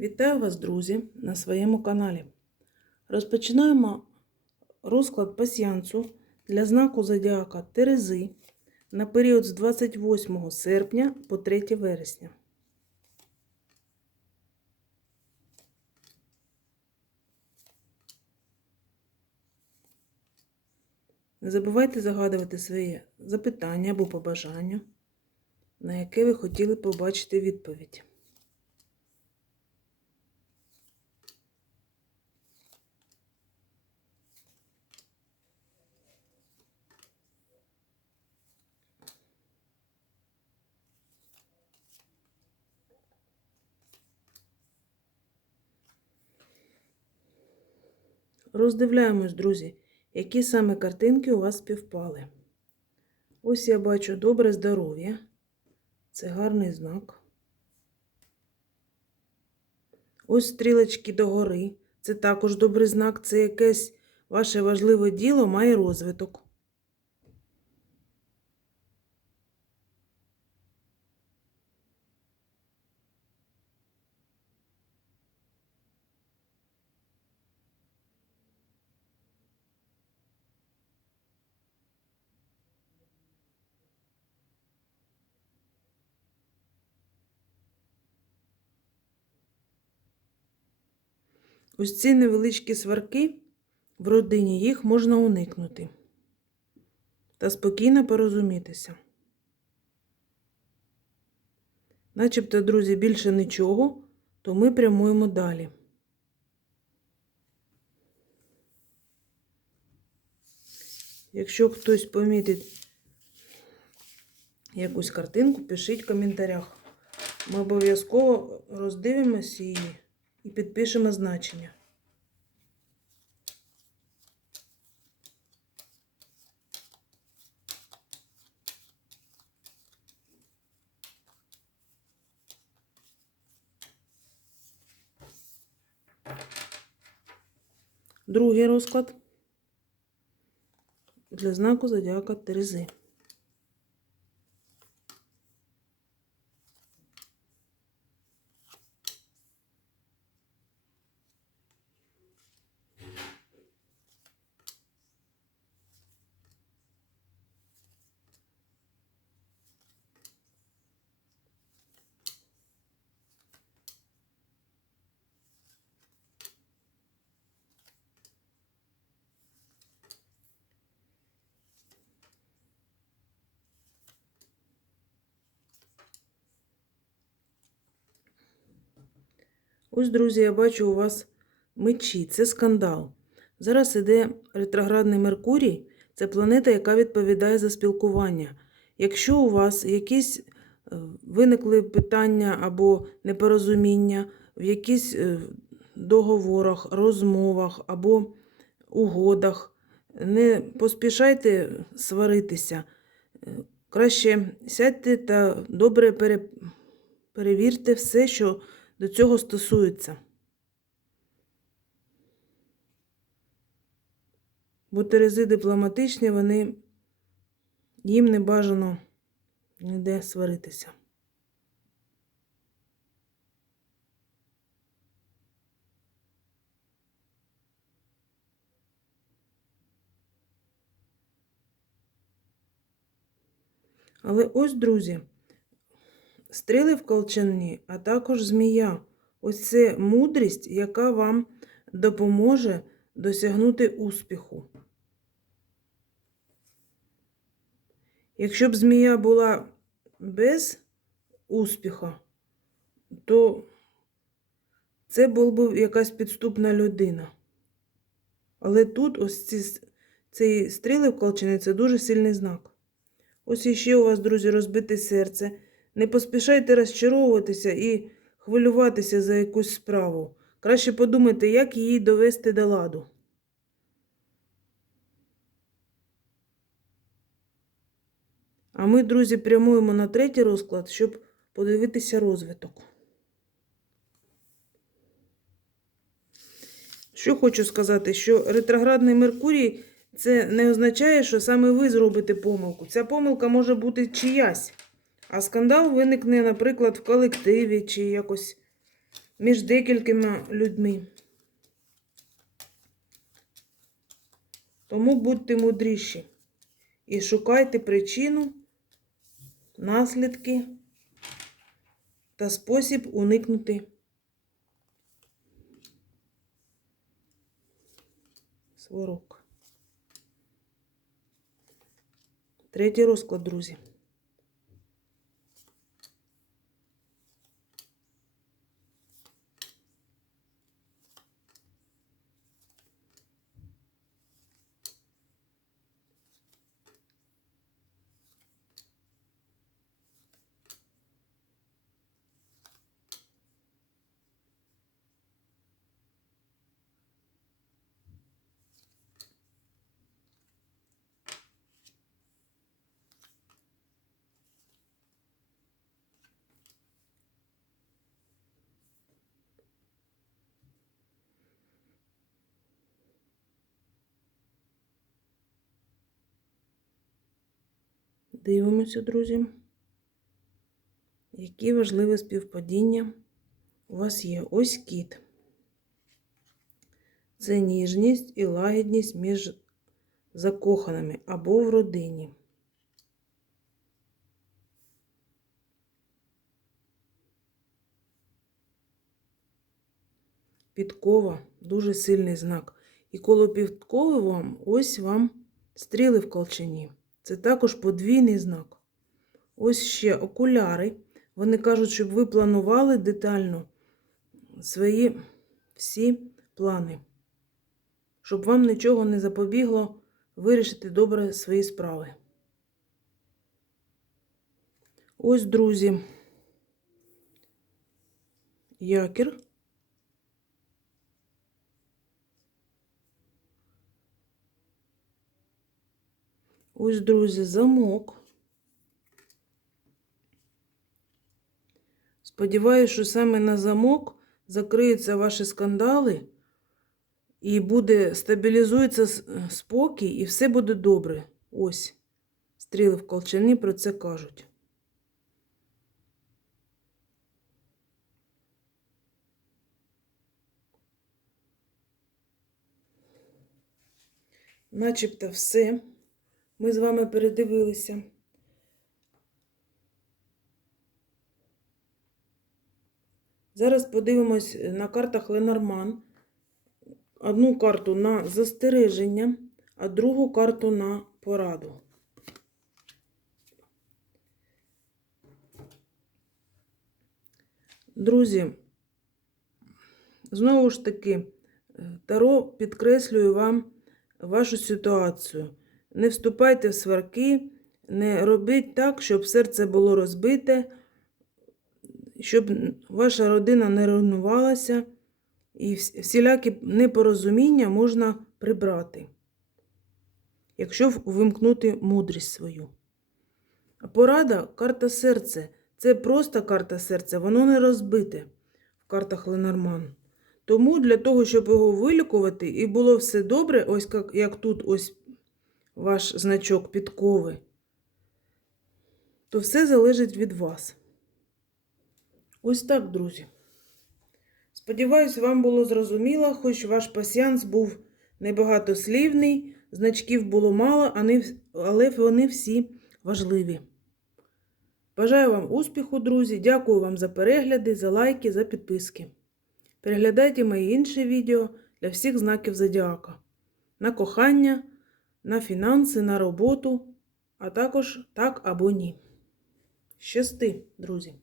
Вітаю вас, друзі, на своєму каналі. Розпочинаємо розклад пасіянсу для знаку зодіака Терези на період з 28 серпня по 3 вересня. Не забувайте загадувати свої запитання або побажання, на яке ви хотіли побачити відповідь. Роздивляємось, друзі, які саме картинки у вас співпали. Ось я бачу добре здоров'я. Це гарний знак. Ось стрілочки догори. Це також добрий знак. Це якесь ваше важливе діло має розвиток. Ось ці невеличкі сварки в родині, їх можна уникнути та спокійно порозумітися. Начебто, друзі, більше нічого, то ми прямуємо далі. Якщо хтось помітить якусь картинку, пишіть в коментарях. Ми обов'язково роздивимося її і підпишемо значення. Другий розклад для знаку зодіака Терези. Ось, друзі, я бачу у вас мечі. Це скандал. Зараз іде ретроградний Меркурій, це планета, яка відповідає за спілкування. Якщо у вас якісь е, виникли питання або непорозуміння в якісь е, договорах, розмовах або угодах, не поспішайте сваритися. Е, Краще сядьте та добре пере... перевірте все, що до цього стосується. Бо терези дипломатичні, вони їм не бажано ніде сваритися. Але ось, друзі, стріли в колчані, а також змія. Ось це мудрість, яка вам допоможе досягнути успіху. Якщо б змія була без успіху, то це була б якась підступна людина. Але тут ось ці, ці стріли в колчані – це дуже сильний знак. Ось іще у вас, друзі, розбите серце. Не поспішайте розчаровуватися і хвилюватися за якусь справу. Краще подумайте, як її довести до ладу. А ми, друзі, прямуємо на третій розклад, щоб подивитися розвиток. Що хочу сказати, що ретроградний Меркурій це не означає, що саме ви зробите помилку. Ця помилка може бути чиясь. А скандал виникне, наприклад, в колективі чи якось між декількома людьми. Тому будьте мудріші і шукайте причину, наслідки та спосіб уникнути сварок. Третій розклад, друзі. Дивимося, друзі. Які важливі співпадіння у вас є? Ось кіт. Це ніжність і лагідність між закоханими або в родині. Підкова дуже сильний знак. І коло підкови вам ось вам стріли в колчані. Це також подвійний знак. Ось ще окуляри. Вони кажуть, щоб ви планували детально свої всі плани, щоб вам нічого не запобігло вирішити добре свої справи. Ось, друзі, якір. Ось, друзі, замок. Сподіваюся, що саме на замок закриються ваші скандали і буде стабілізується спокій, і все буде добре. Ось. Стріли в колчані про це кажуть. Начебто все. Ми з вами передивилися. Зараз подивимось на картах Ленорман. Одну карту на застереження, а другу карту на пораду. Друзі, знову ж таки, Таро підкреслює вам вашу ситуацію. Не вступайте в сварки, не робіть так, щоб серце було розбите, щоб ваша родина не руйнувалася, і всілякі непорозуміння можна прибрати, якщо вимкнути мудрість свою. Порада карта серця. Це просто карта серця, воно не розбите в картах Ленорман. Тому для того, щоб його вилікувати, і було все добре, ось як, як тут ось ваш значок підкови, то все залежить від вас. Ось так, друзі. Сподіваюсь, вам було зрозуміло, хоч ваш пасіанс був небагатослівний, значків було мало, але вони всі важливі. Бажаю вам успіху, друзі! Дякую вам за перегляди, за лайки, за підписки. Переглядайте мої інші відео для всіх знаків зодіака. На кохання, на фінанси, на роботу, а також так або ні. Щасти, друзі!